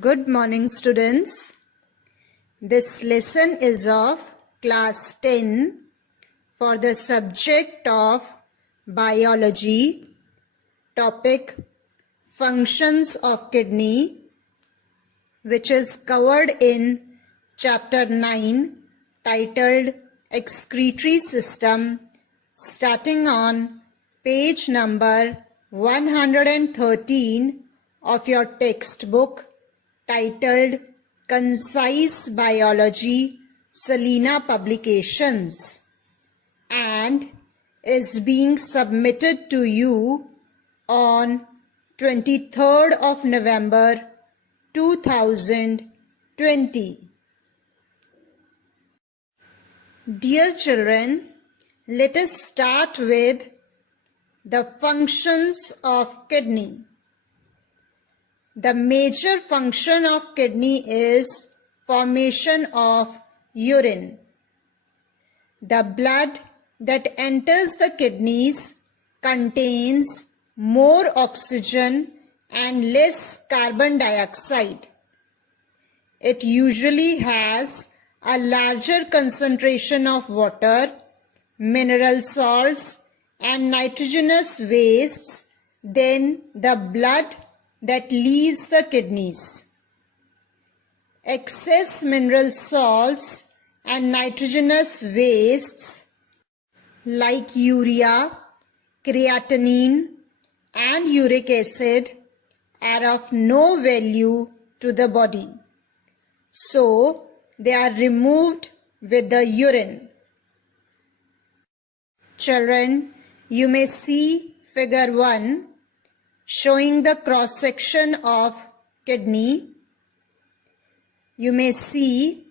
Good morning, students. This lesson is of class 10 for the subject of biology, topic functions of kidney, which is covered in chapter 9 titled Excretory System, starting on page number 113 of your textbook titled Concise Biology, Selena Publications, and is being submitted to you on 23rd of November 2020. Dear children, let us start with the functions of kidney. The major function of kidney is formation of urine. The blood that enters the kidneys contains more oxygen and less carbon dioxide. It usually has a larger concentration of water, mineral salts, and nitrogenous wastes than the blood that leaves the kidneys. Excess mineral salts and nitrogenous wastes like urea, creatinine, and uric acid are of no value to the body. So, they are removed with the urine. Children, you may see figure 1 showing the cross-section of kidney. You may see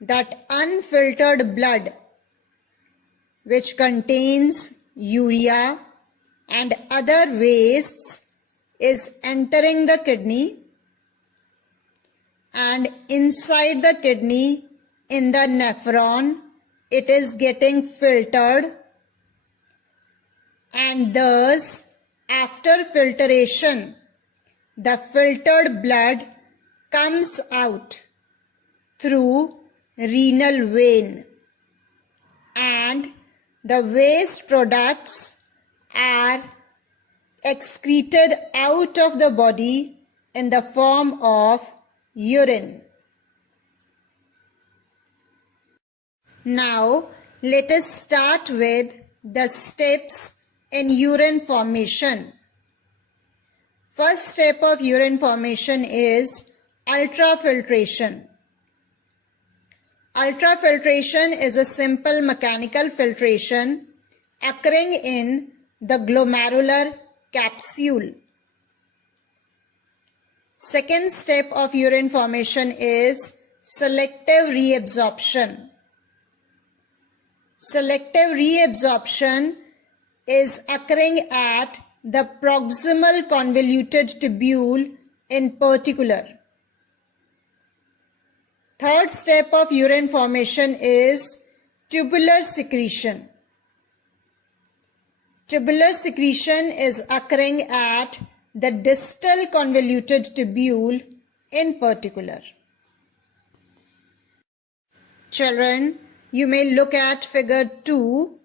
that unfiltered blood, which contains urea and other wastes, is entering the kidney, and inside the kidney in the nephron it is getting filtered, and thus after filtration the filtered blood comes out through renal vein, and the waste products are excreted out of the body in the form of urine. Now let us start with the steps in urine formation. First step of urine formation is ultrafiltration. Ultrafiltration is a simple mechanical filtration occurring in the glomerular capsule. Second step of urine formation is selective reabsorption. Selective reabsorption is occurring at the proximal convoluted tubule in particular. Third step of urine formation is tubular secretion. Tubular secretion is occurring at the distal convoluted tubule in particular. Children, you may look at figure 2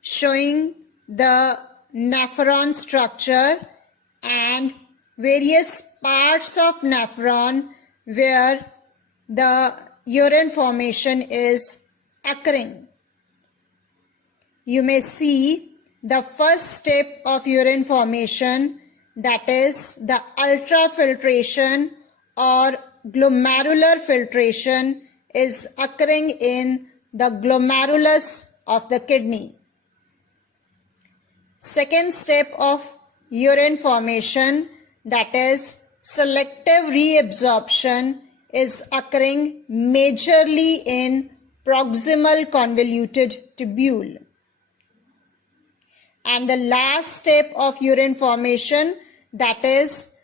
showing the nephron structure and various parts of nephron where the urine formation is occurring. You may see the first step of urine formation, that is the ultrafiltration or glomerular filtration, is occurring in the glomerulus of the kidney. Second step of urine formation, that is selective reabsorption, is occurring majorly in proximal convoluted tubule. And the last step of urine formation, that is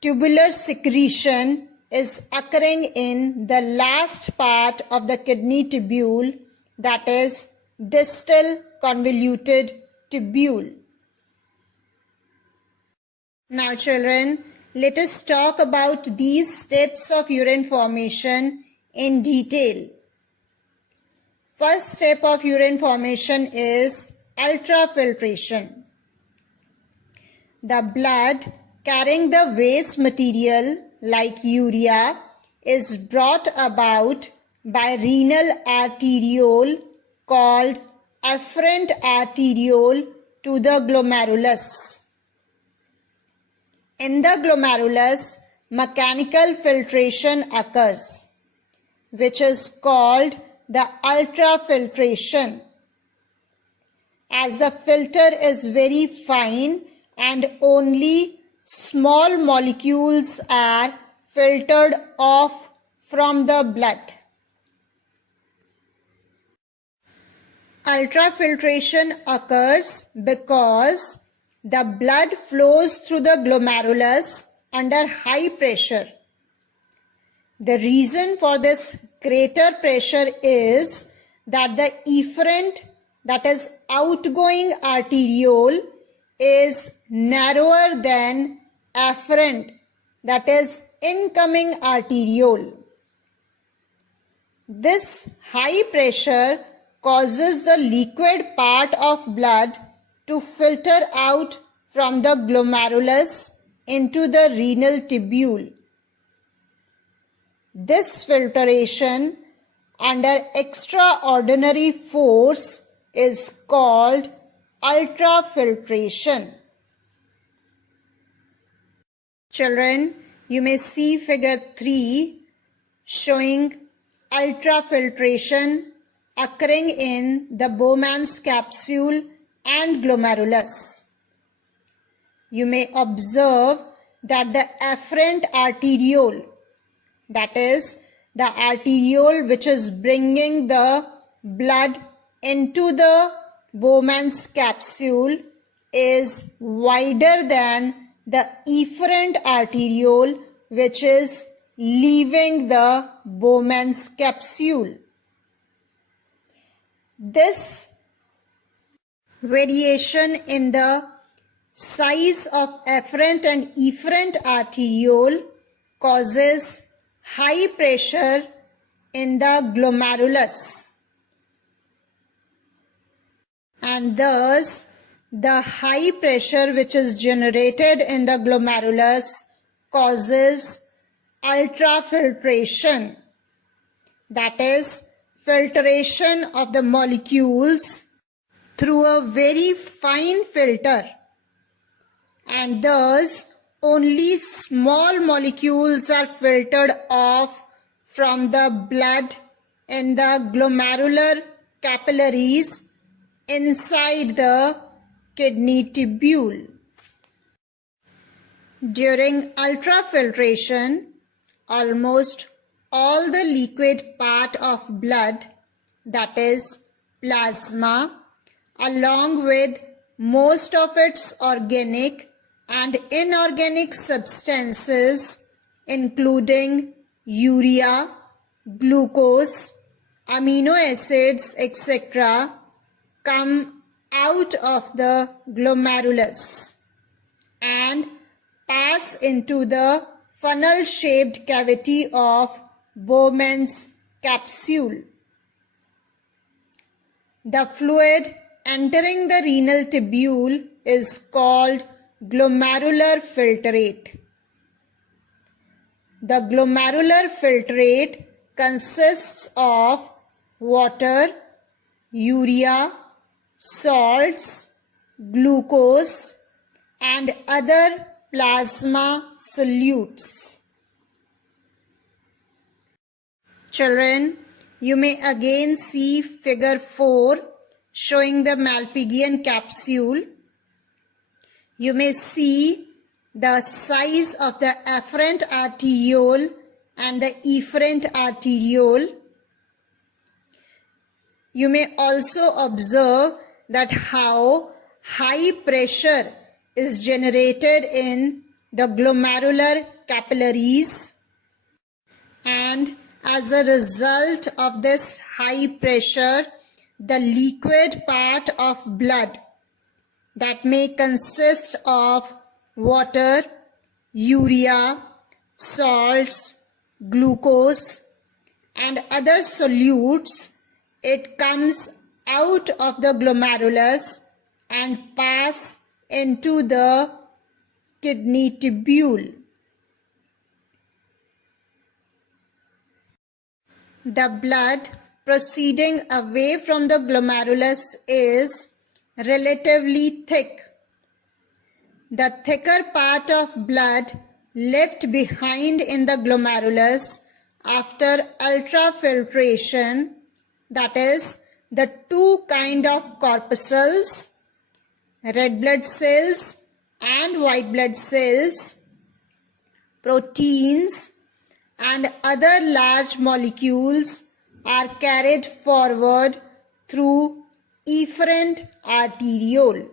tubular secretion, is occurring in the last part of the kidney tubule, that is distal convoluted tubule. Now children, let us talk about these steps of urine formation in detail. First step of urine formation is ultrafiltration. The blood carrying the waste material like urea is brought about by renal arteriole called afferent arteriole to the glomerulus. In the glomerulus, mechanical filtration occurs, which is called the ultrafiltration. As the filter is very fine and only small molecules are filtered off from the blood. Ultrafiltration occurs because the blood flows through the glomerulus under high pressure. The reason for this greater pressure is that the efferent, that is outgoing arteriole, is narrower than afferent, that is incoming arteriole. This high pressure causes the liquid part of blood to filter out from the glomerulus into the renal tubule. This filtration under extraordinary force is called ultrafiltration. Children, you may see figure 3 showing ultrafiltration occurring in the Bowman's capsule and glomerulus. You may observe that the afferent arteriole, that is the arteriole which is bringing the blood into the Bowman's capsule, is wider than the efferent arteriole which is leaving the Bowman's capsule. This variation in the size of afferent and efferent arteriole causes high pressure in the glomerulus, and thus the high pressure which is generated in the glomerulus causes ultrafiltration, that is filtration of the molecules through a very fine filter, and thus only small molecules are filtered off from the blood in the glomerular capillaries inside the kidney tubule. During ultrafiltration, almost all the liquid part of blood, that is plasma, along with most of its organic and inorganic substances including urea, glucose, amino acids, etc., come out of the glomerulus and pass into the funnel-shaped cavity of Bowman's capsule. The fluid entering the renal tubule is called glomerular filtrate. The glomerular filtrate consists of water, urea, salts, glucose, and other plasma solutes. Children, you may again see figure 4 showing the Malpighian capsule. You may see the size of the afferent arteriole and the efferent arteriole. You may also observe that how high pressure is generated in the glomerular capillaries, and as a result of this high pressure, the liquid part of blood, that may consist of water, urea, salts, glucose, and other solutes, it comes out of the glomerulus and pass into the kidney tubule. The blood proceeding away from the glomerulus is relatively thick. The thicker part of blood left behind in the glomerulus after ultrafiltration, that is, the two kind of corpuscles, red blood cells and white blood cells, proteins and other large molecules are carried forward through efferent arteriole.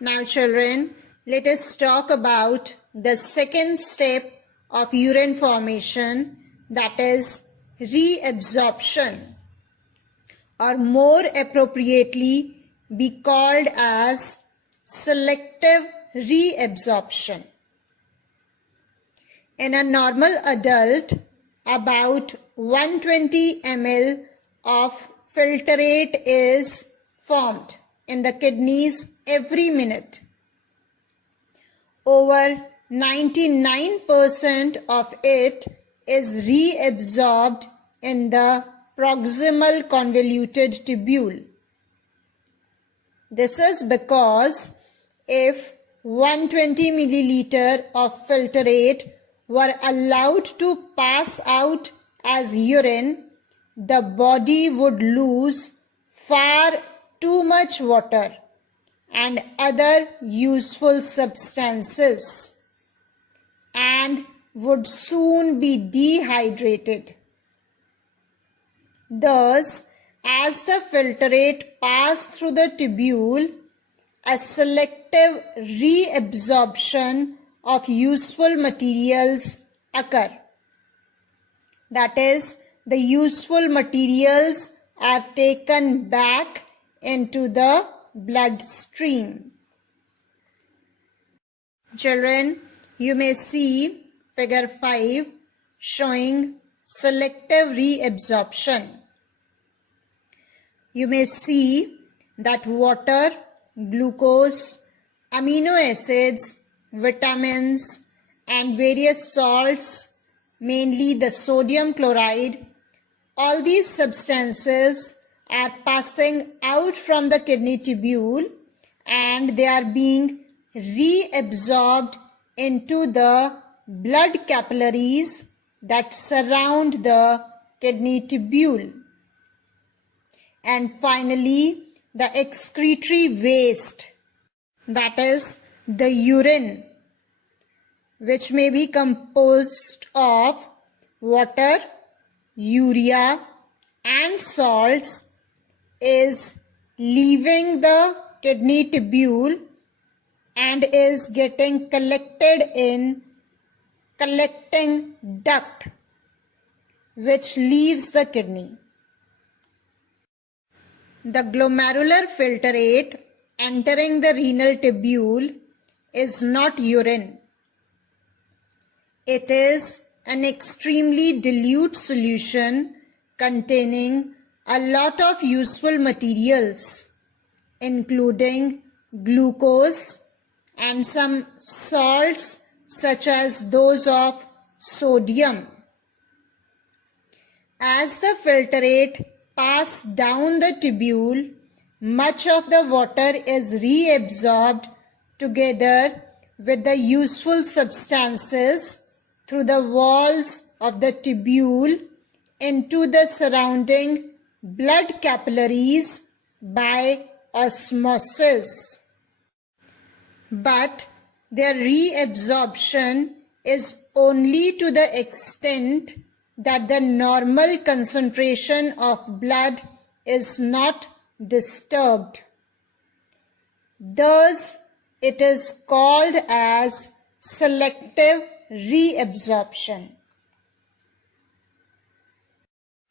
Now children, let us talk about the second step of urine formation, that is reabsorption, or more appropriately be called as selective reabsorption. In a normal adult, about 120 ml of filtrate is formed in the kidneys every minute. Over 99% of it is reabsorbed in the proximal convoluted tubule. This is because if 120 milliliter of filtrate were allowed to pass out as urine, the body would lose far too much water and other useful substances and would soon be dehydrated. Thus, as the filtrate passed through the tubule, a selective reabsorption of useful materials occur. That is, the useful materials are taken back into the bloodstream. Children, you may see figure 5 showing selective reabsorption. You may see that water, glucose, amino acids, vitamins and various salts, mainly the sodium chloride, all these substances are passing out from the kidney tubule and they are being reabsorbed into the blood capillaries that surround the kidney tubule. And finally, the excretory waste, that is the urine, which may be composed of water, urea and salts, is leaving the kidney tubule and is getting collected in collecting duct, which leaves the kidney. The glomerular filtrate entering the renal tubule is not urine. It is an extremely dilute solution containing a lot of useful materials, including glucose and some salts such as those of sodium. As the filtrate passes down the tubule, much of the water is reabsorbed together with the useful substances through the walls of the tubule into the surrounding blood capillaries by osmosis. But their reabsorption is only to the extent that the normal concentration of blood is not disturbed. Thus, it is called as selective reabsorption.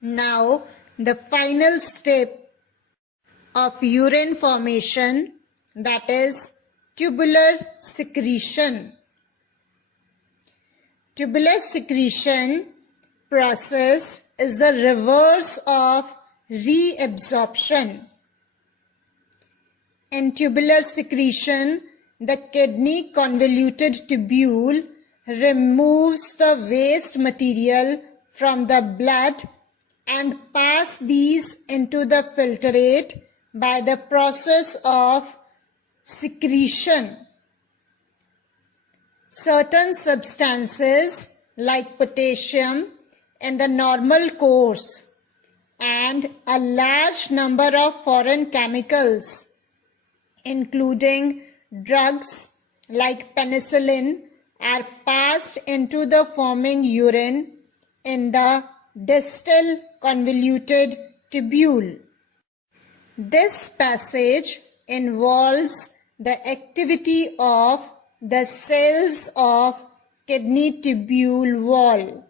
Now, the final step of urine formation, that is tubular secretion. Tubular secretion process is the reverse of reabsorption. In tubular secretion, the kidney convoluted tubule removes the waste material from the blood and pass these into the filtrate by the process of secretion. Certain substances like potassium in the normal course and a large number of foreign chemicals, including drugs like penicillin, are passed into the forming urine in the distal convoluted tubule. This passage involves the activity of the cells of kidney tubule wall.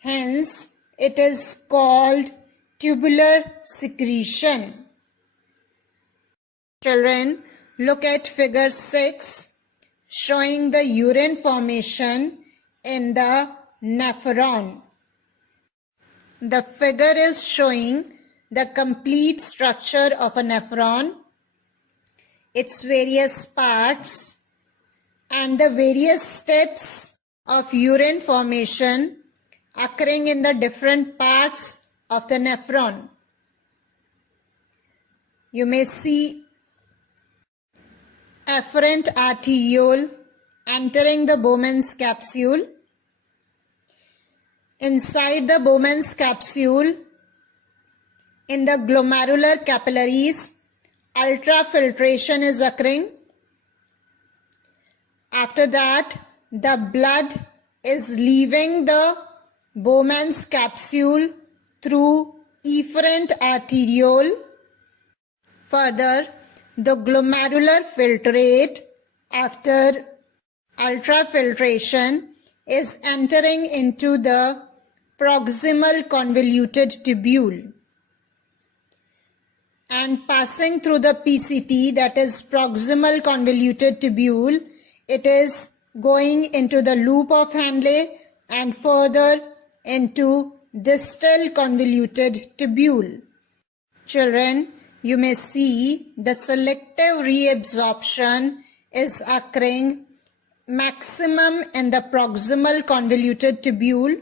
Hence, it is called tubular secretion. Children, look at figure 6 showing the urine formation in the nephron. The figure is showing the complete structure of a nephron, its various parts, and the various steps of urine formation occurring in the different parts of the nephron. You may see afferent arteriole entering the Bowman's capsule. Inside the Bowman's capsule, in the glomerular capillaries, ultrafiltration is occurring. After that, the blood is leaving the Bowman's capsule through efferent arteriole. Further, the glomerular filtrate after ultrafiltration is entering into the proximal convoluted tubule and passing through the PCT, that is proximal convoluted tubule. It is going into the loop of Henle and further into distal convoluted tubule. Children, you may see the selective reabsorption is occurring maximum in the proximal convoluted tubule,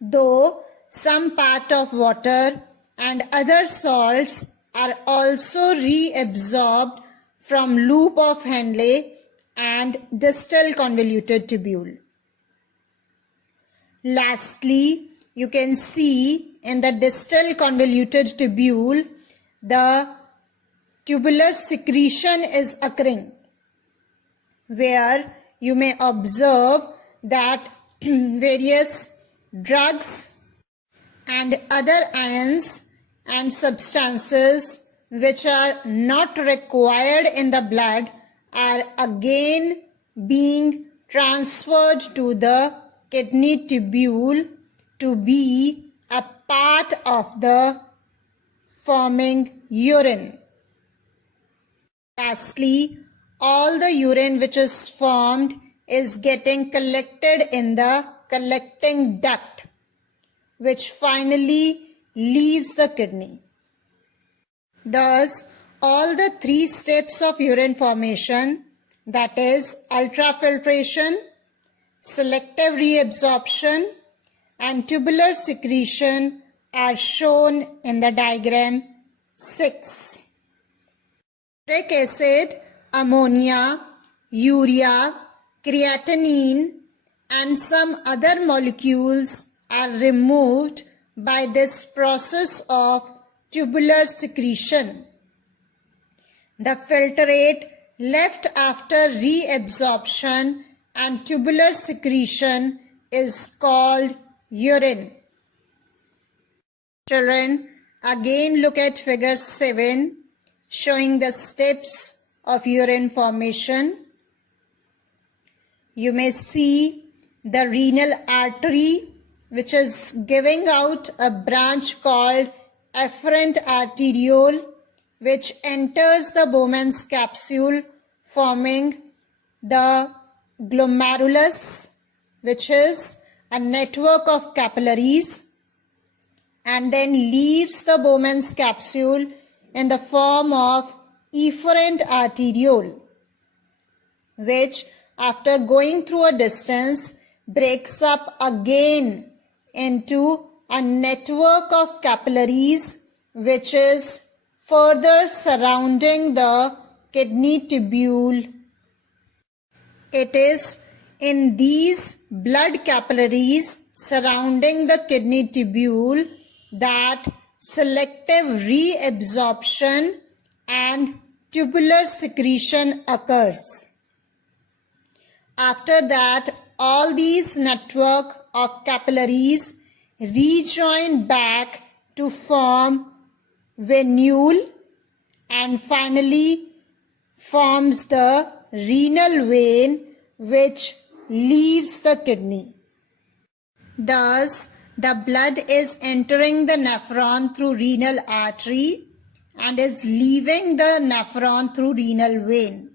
though some part of water and other salts are also reabsorbed from loop of Henle and distal convoluted tubule. Lastly, you can see in the distal convoluted tubule, the tubular secretion is occurring, where you may observe that various drugs and other ions and substances which are not required in the blood are again being transferred to the kidney tubule to be a part of the forming urine. Lastly, all the urine which is formed is getting collected in the collecting duct, which finally leaves the kidney. Thus, all the three steps of urine formation, that is ultrafiltration, selective reabsorption, and tubular secretion, are shown in the diagram 6. Uric acid, ammonia, urea, creatinine, and some other molecules are removed by this process of tubular secretion. The filtrate left after reabsorption and tubular secretion is called urine. Children, again look at figure 7 showing the steps of urine formation. You may see the renal artery, which is giving out a branch called afferent arteriole which enters the Bowman's capsule, forming the glomerulus, which is a network of capillaries, and then leaves the Bowman's capsule in the form of efferent arteriole, which after going through a distance breaks up again into a network of capillaries which is further surrounding the kidney tubule. It is in these blood capillaries surrounding the kidney tubule that selective reabsorption and tubular secretion occurs. After that, all these network of capillaries rejoin back to form venule and finally forms the renal vein which leaves the kidney. Thus, the blood is entering the nephron through renal artery and is leaving the nephron through renal vein.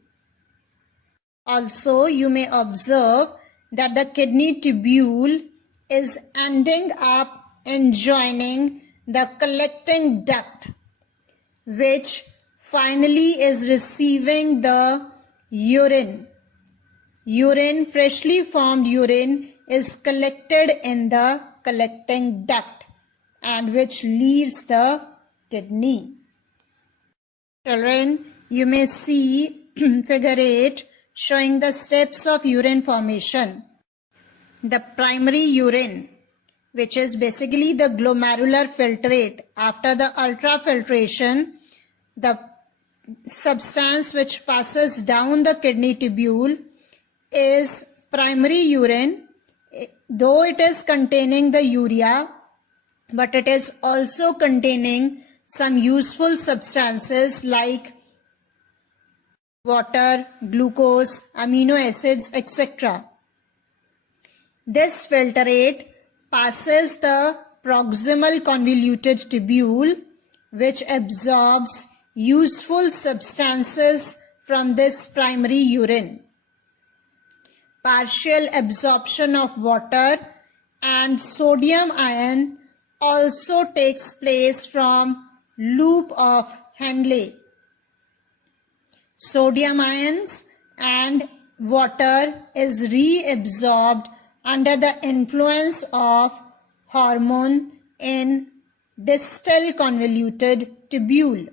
Also, you may observe that the kidney tubule is ending up in joining the collecting duct, which finally is receiving the urine. Freshly formed urine is collected in the collecting duct and which leaves the kidney. Children, you may see figure 8 showing the steps of urine formation. The primary urine, which is basically the glomerular filtrate. After the ultrafiltration, the substance which passes down the kidney tubule is primary urine, though it is containing the urea, but it is also containing some useful substances like water, glucose, amino acids, etc. This filtrate passes the proximal convoluted tubule, which absorbs useful substances from this primary urine. Partial absorption of water and sodium ion also takes place from loop of Henle. Sodium ions and water is reabsorbed under the influence of hormone in distal convoluted tubule.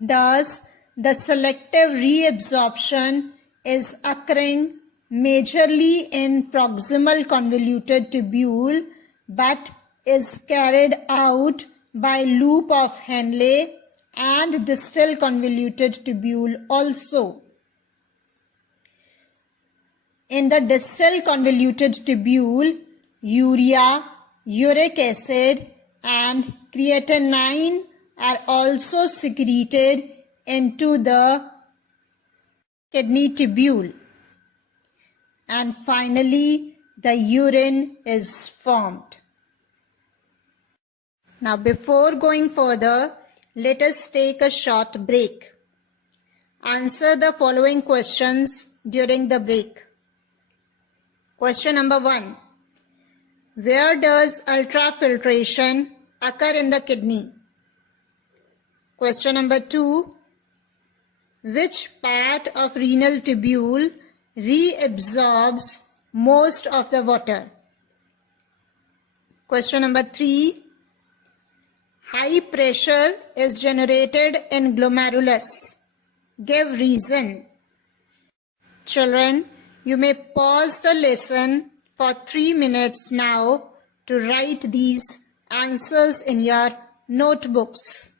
Thus, the selective reabsorption is occurring majorly in proximal convoluted tubule but is carried out by loop of Henle and distal convoluted tubule also. In the distal convoluted tubule, urea, uric acid and creatinine are also secreted into the kidney tubule. And finally, the urine is formed. Now, before going further, let us take a short break. Answer the following questions during the break. Question number 1. Where does ultrafiltration occur in the kidney? Question number 2. Which part of renal tubule reabsorbs most of the water? Question number 3. High pressure is generated in glomerulus. Give reason. Children, you may pause the lesson for 3 minutes now to write these answers in your notebooks.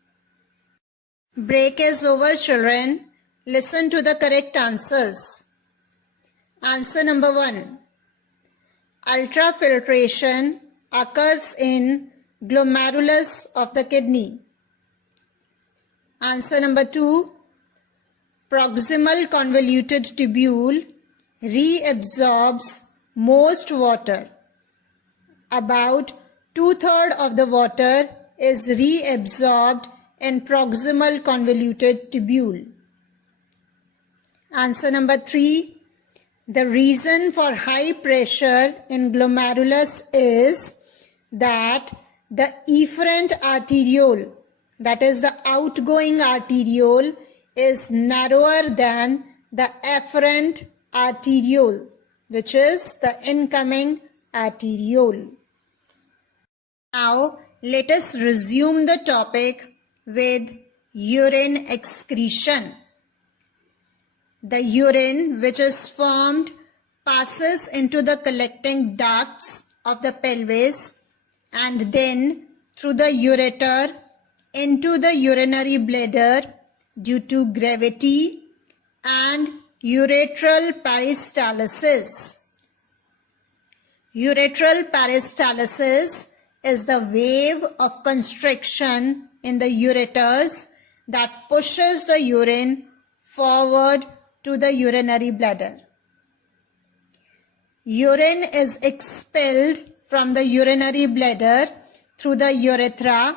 Break is over, children. Listen to the correct answers. Answer number 1. Ultrafiltration occurs in glomerulus of the kidney. Answer number 2. Proximal convoluted tubule reabsorbs most water. About 2/3 of the water is reabsorbed in proximal convoluted tubule? Answer number 3. The reason for high pressure in glomerulus is that the efferent arteriole, that is the outgoing arteriole, is narrower than the afferent arteriole, which is the incoming arteriole. Now, let us resume the topic with urine excretion. The urine which is formed passes into the collecting ducts of the pelvis and then through the ureter into the urinary bladder due to gravity and uretral peristalsis. Uretral peristalsis is the wave of constriction in the ureters that pushes the urine forward to the urinary bladder. Urine is expelled from the urinary bladder through the urethra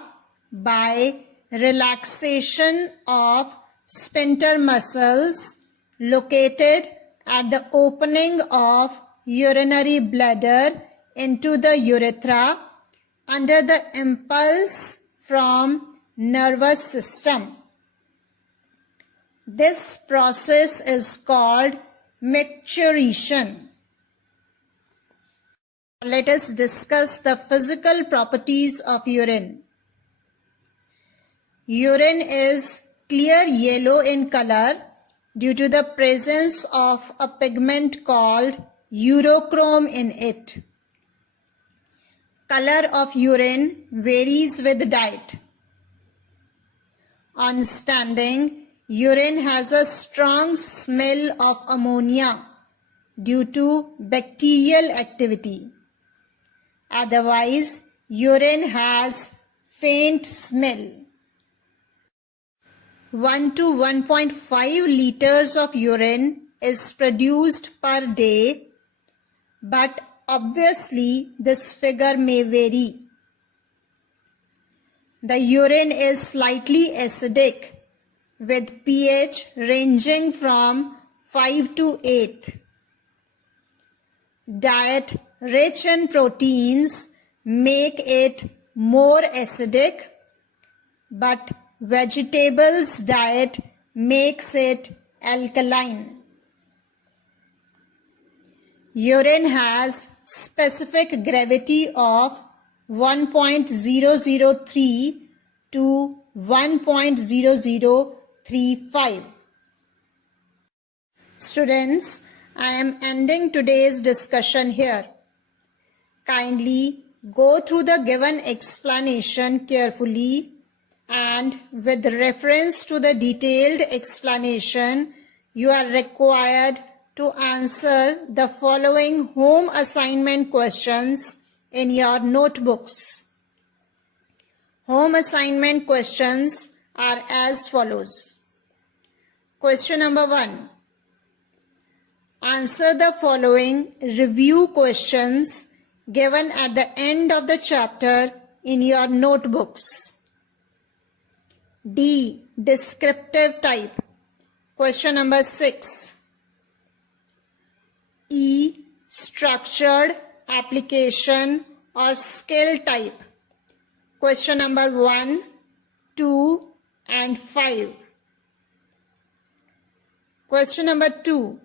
by relaxation of sphincter muscles located at the opening of urinary bladder into the urethra under the impulse from nervous system. This process is called micturition. Let us discuss the physical properties of urine. Urine is clear yellow in color due to the presence of a pigment called urochrome in it. Color of urine varies with diet. On standing, urine has a strong smell of ammonia due to bacterial activity. Otherwise, urine has faint smell. 1 to 1.5 liters of urine is produced per day, but obviously this figure may vary. The urine is slightly acidic with pH ranging from 5 to 8. Diet rich in proteins make it more acidic, but vegetables diet makes it alkaline. Urine has specific gravity of 1.003 to 1.0035. Students, I am ending today's discussion here. Kindly go through the given explanation carefully and with reference to the detailed explanation, you are required to answer the following home assignment questions in your notebooks. Home assignment questions are as follows. Question number 1. Answer the following review questions given at the end of the chapter in your notebooks. D. Descriptive type. Question number 6. E. Structured, application or skill type. Question number 1, 2 and 5. Question number 2.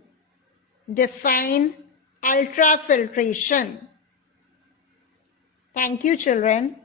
Define ultrafiltration. Thank you, children.